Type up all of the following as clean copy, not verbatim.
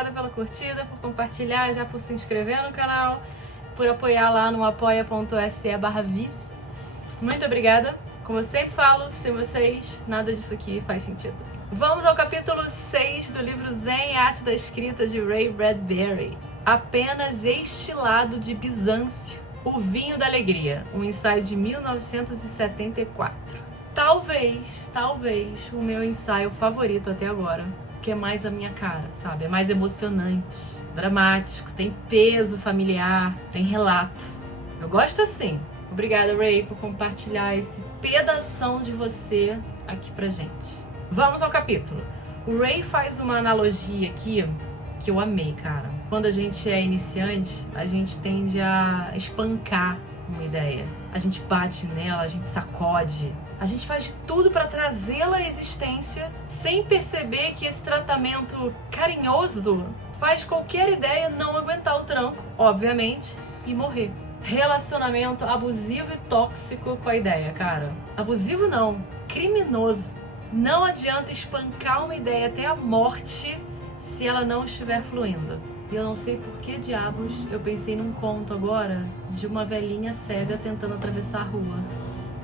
obrigada pela curtida, por compartilhar, já por se inscrever no canal, por apoiar lá no apoia.se/vivs. Muito obrigada. Como eu sempre falo, sem vocês, nada disso aqui faz sentido. Vamos ao capítulo 6 do livro Zen, Arte da Escrita, de Ray Bradbury. Apenas este lado de Bizâncio, o vinho da alegria, um ensaio de 1974. Talvez o meu ensaio favorito até agora, que é mais a minha cara, sabe? É mais emocionante, dramático, tem peso familiar, tem relato. Eu gosto assim. Obrigada, Ray, por compartilhar esse pedação de você aqui pra gente. Vamos ao capítulo. O Ray faz uma analogia aqui que eu amei, cara. Quando a gente é iniciante, a gente tende a espancar uma ideia. A gente bate nela, a gente sacode. A gente faz tudo para trazê-la à existência sem perceber que esse tratamento carinhoso faz qualquer ideia não aguentar o tranco, obviamente, e morrer. Relacionamento abusivo e tóxico com a ideia, cara. Abusivo não, criminoso. Não adianta espancar uma ideia até a morte se ela não estiver fluindo. E eu não sei por que diabos eu pensei num conto agora de uma velhinha cega tentando atravessar a rua.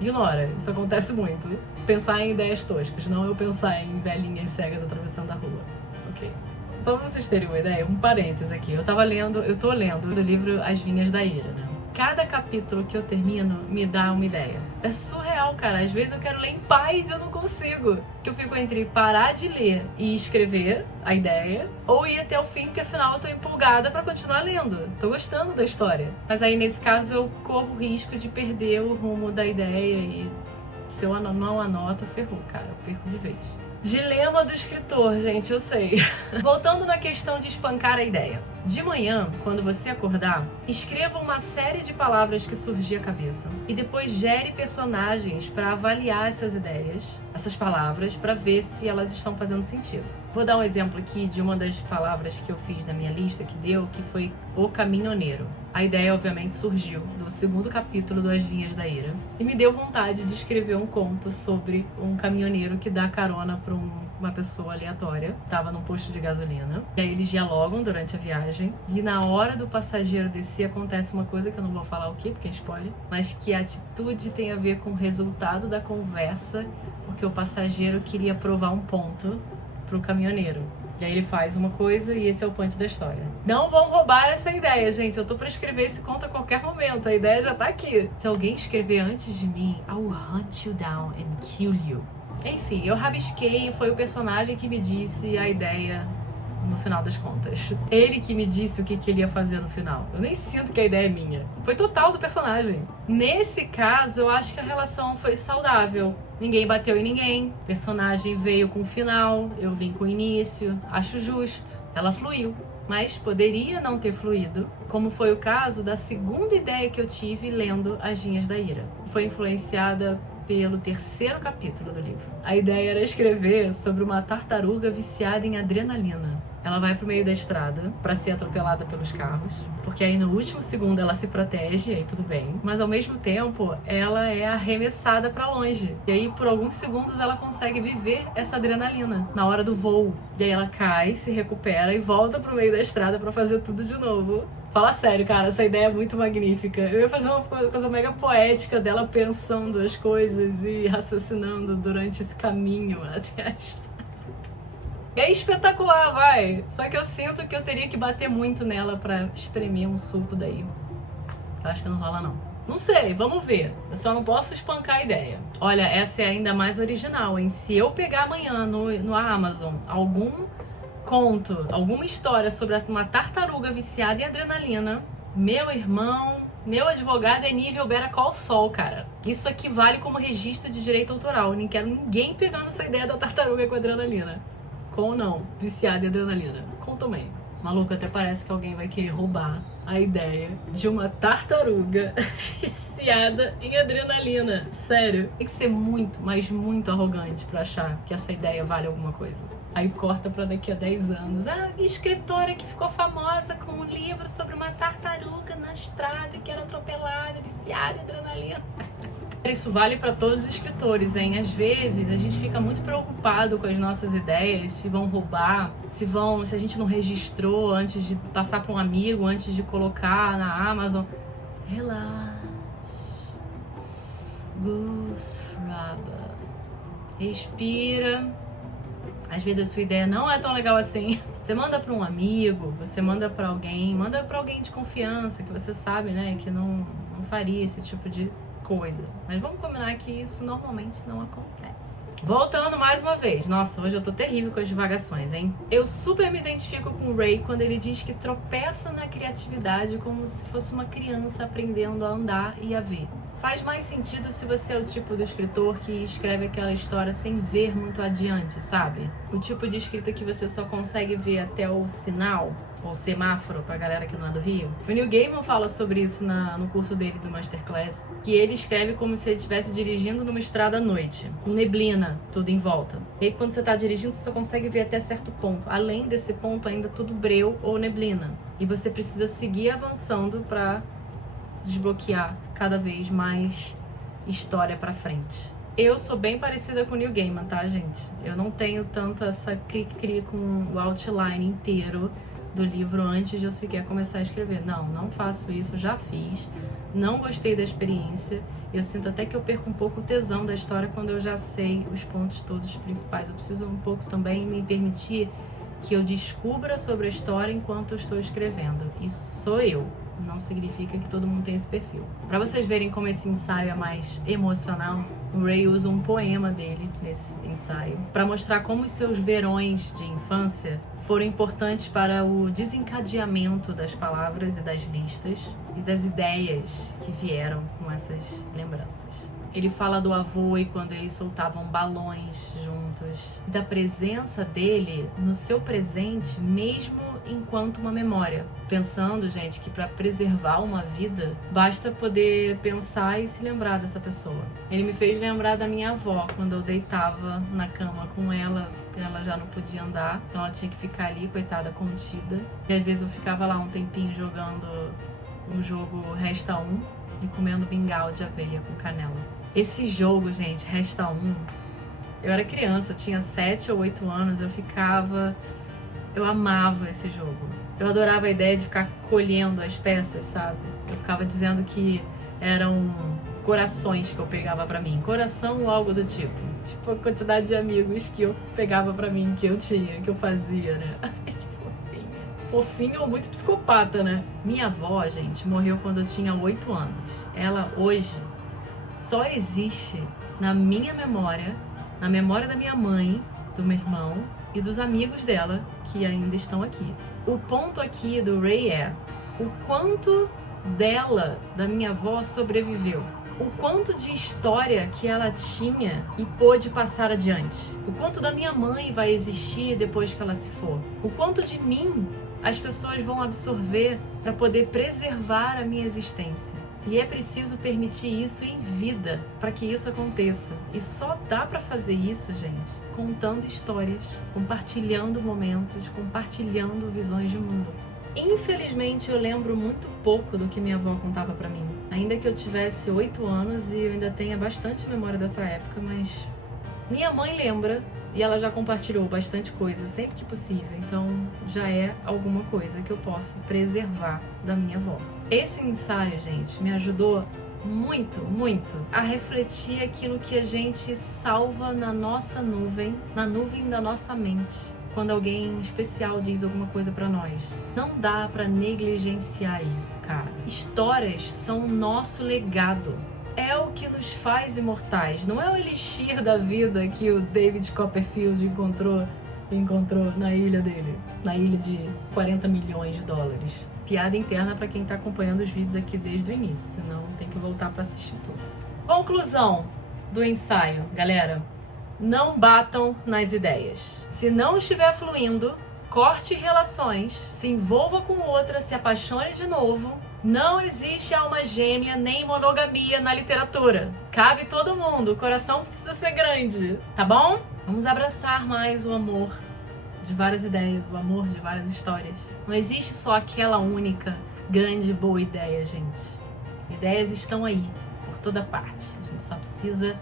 Ignora, isso acontece muito. Pensar em ideias toscas, não eu pensar em velhinhas cegas atravessando a rua. Ok. Só pra vocês terem uma ideia, um parênteses aqui. Eu tô lendo o livro As Vinhas da Ira, né? Cada capítulo que eu termino me dá uma ideia. É surreal, cara. Às vezes eu quero ler em paz e eu não consigo. Que eu fico entre parar de ler e escrever a ideia, ou ir até o fim, porque afinal eu tô empolgada pra continuar lendo. Tô gostando da história. Mas aí, nesse caso, eu corro o risco de perder o rumo da ideia e se eu não anoto, ferrou, cara. Eu perco de vez. Dilema do escritor, gente, eu sei. Voltando na questão de espancar a ideia. De manhã, quando você acordar, escreva uma série de palavras que surgir à cabeça e depois gere personagens para avaliar essas ideias, essas palavras, para ver se elas estão fazendo sentido. Vou dar um exemplo aqui de uma das palavras que eu fiz na minha lista que foi o caminhoneiro. A ideia, obviamente, surgiu do segundo capítulo do As Vinhas da Ira e me deu vontade de escrever um conto sobre um caminhoneiro que dá carona para uma pessoa aleatória. Tava num posto de gasolina. E aí eles dialogam durante a viagem. E na hora do passageiro descer, acontece uma coisa que eu não vou falar o quê, porque é spoiler, mas que a atitude tem a ver com o resultado da conversa, porque o passageiro queria provar um ponto pro caminhoneiro. E aí ele faz uma coisa e esse é o punch da história. Não vão roubar essa ideia, gente. Eu tô pra escrever esse conto a qualquer momento. A ideia já tá aqui. Se alguém escrever antes de mim, I will hunt you down and kill you. Enfim, eu rabisquei e foi o personagem que me disse a ideia no final das contas. Ele que me disse o que ele ia fazer no final. Eu nem sinto que a ideia é minha. Foi total do personagem. Nesse caso, eu acho que a relação foi saudável. Ninguém bateu em ninguém. O personagem veio com o final, eu vim com o início. Acho justo. Ela fluiu. Mas poderia não ter fluído, como foi o caso da segunda ideia que eu tive lendo As Vinhas da Ira. Foi influenciada pelo terceiro capítulo do livro. A ideia era escrever sobre uma tartaruga viciada em adrenalina. Ela vai pro meio da estrada pra ser atropelada pelos carros, porque aí no último segundo ela se protege, aí tudo bem. Mas ao mesmo tempo, ela é arremessada pra longe. E aí por alguns segundos ela consegue viver essa adrenalina na hora do voo. E aí ela cai, se recupera e volta pro meio da estrada pra fazer tudo de novo. Fala sério, cara, essa ideia é muito magnífica. Eu ia fazer uma coisa mega poética dela pensando as coisas e raciocinando durante esse caminho até a estrada. É espetacular, vai! Só que eu sinto que eu teria que bater muito nela pra espremer um suco daí. Eu acho que não rola, não. Não sei, vamos ver. Eu só não posso espancar a ideia. Olha, essa é ainda mais original, hein? Se eu pegar amanhã no Amazon algum conto, alguma história sobre uma tartaruga viciada em adrenalina, meu irmão, meu advogado é nível Better Call Saul, cara. Isso aqui vale como registro de direito autoral. Nem quero ninguém pegando essa ideia da tartaruga com adrenalina. Com ou não, viciada em adrenalina. Com também. Maluco, até parece que alguém vai querer roubar a ideia de uma tartaruga viciada em adrenalina. Sério. Tem que ser muito, mas muito arrogante pra achar que essa ideia vale alguma coisa. Aí corta pra daqui a 10 anos. Ah, escritora que ficou famosa com um livro sobre uma tartaruga na estrada que era atropelada, viciada em adrenalina. Isso vale para todos os escritores, hein? Às vezes a gente fica muito preocupado com as nossas ideias, se vão roubar, se a gente não registrou antes de passar para um amigo, antes de colocar na Amazon. Relaxa. Goosefraba. Respira. Às vezes a sua ideia não é tão legal assim. Você manda para um amigo, você manda para alguém de confiança, que você sabe, né, que não faria esse tipo de coisa. Mas vamos combinar que isso normalmente não acontece. Voltando mais uma vez. Nossa, hoje eu tô terrível com as divagações, hein? Eu super me identifico com o Ray quando ele diz que tropeça na criatividade como se fosse uma criança aprendendo a andar e a ver. Faz mais sentido se você é o tipo do escritor que escreve aquela história sem ver muito adiante, sabe? O tipo de escrita que você só consegue ver até o sinal, ou semáforo pra galera que não é do Rio. O Neil Gaiman fala sobre isso no curso dele do Masterclass, que ele escreve como se ele estivesse dirigindo numa estrada à noite, com neblina, tudo em volta. E aí quando você tá dirigindo, você só consegue ver até certo ponto. Além desse ponto, ainda tudo breu ou neblina. E você precisa seguir avançando pra desbloquear cada vez mais história pra frente. Eu sou bem parecida com o Neil Gaiman, tá, gente? Eu não tenho tanto essa cri-cri com o outline inteiro do livro antes de eu sequer começar a escrever. Não faço isso, já fiz. Não gostei da experiência. Eu sinto até que eu perco um pouco o tesão da história quando eu já sei os pontos todos principais. Eu preciso um pouco também me permitir que eu descubra sobre a história enquanto eu estou escrevendo. Isso sou eu. Não significa que todo mundo tem esse perfil. Para vocês verem como esse ensaio é mais emocional, o Ray usa um poema dele nesse ensaio para mostrar como os seus verões de infância foram importantes para o desencadeamento das palavras e das listas e das ideias que vieram com essas lembranças. Ele fala do avô e quando eles soltavam balões juntos, da presença dele no seu presente, mesmo enquanto uma memória. Pensando, gente, que para preservar uma vida, basta poder pensar e se lembrar dessa pessoa. Ele me fez lembrar da minha avó, quando eu deitava na cama com ela já não podia andar, então ela tinha que ficar ali, coitada, contida. E às vezes eu ficava lá um tempinho jogando o jogo Resta 1 e comendo mingau de aveia com canela. Esse jogo, gente, Resta 1, eu era criança, tinha 7 ou 8 anos, eu amava esse jogo. Eu adorava a ideia de ficar colhendo as peças, sabe? Eu ficava dizendo que eram corações que eu pegava pra mim. Coração ou algo do tipo. Tipo a quantidade de amigos que eu pegava pra mim, que eu tinha, que eu fazia, né? Ai, que fofinha. Fofinha ou muito psicopata, né? Minha avó, gente, morreu quando eu tinha 8 anos. Ela hoje só existe na minha memória, na memória da minha mãe, do meu irmão e dos amigos dela que ainda estão aqui. O ponto aqui do Ray é o quanto dela, da minha avó, sobreviveu. O quanto de história que ela tinha e pôde passar adiante. O quanto da minha mãe vai existir depois que ela se for. O quanto de mim as pessoas vão absorver para poder preservar a minha existência. E é preciso permitir isso em vida para que isso aconteça. E só dá para fazer isso, gente, contando histórias, compartilhando momentos, compartilhando visões de mundo. Infelizmente, eu lembro muito pouco do que minha avó contava para mim. Ainda que eu tivesse 8 anos e eu ainda tenha bastante memória dessa época, mas minha mãe lembra e ela já compartilhou bastante coisa sempre que possível. Então, já é alguma coisa que eu posso preservar da minha avó. Esse ensaio, gente, me ajudou muito, muito a refletir aquilo que a gente salva na nossa nuvem, na nuvem da nossa mente, quando alguém especial diz alguma coisa pra nós. Não dá pra negligenciar isso, cara. Histórias são o nosso legado. É o que nos faz imortais. Não é o elixir da vida que o David Copperfield encontrou na ilha dele, na ilha de 40 milhões de dólares. Piada interna para quem tá acompanhando os vídeos aqui desde o início, senão tem que voltar para assistir tudo. Conclusão do ensaio, galera. Não batam nas ideias. Se não estiver fluindo, corte relações, se envolva com outra, se apaixone de novo. Não existe alma gêmea nem monogamia na literatura. Cabe todo mundo, o coração precisa ser grande, tá bom? Vamos abraçar mais o amor de várias ideias, o amor de várias histórias. Não existe só aquela única grande boa ideia, gente. Ideias estão aí, por toda parte. A gente só precisa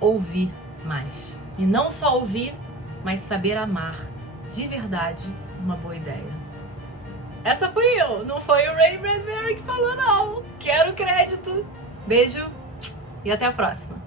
ouvir mais. E não só ouvir, mas saber amar de verdade uma boa ideia. Essa fui eu, não foi o Ray Bradbury que falou não. Quero crédito. Beijo e até a próxima.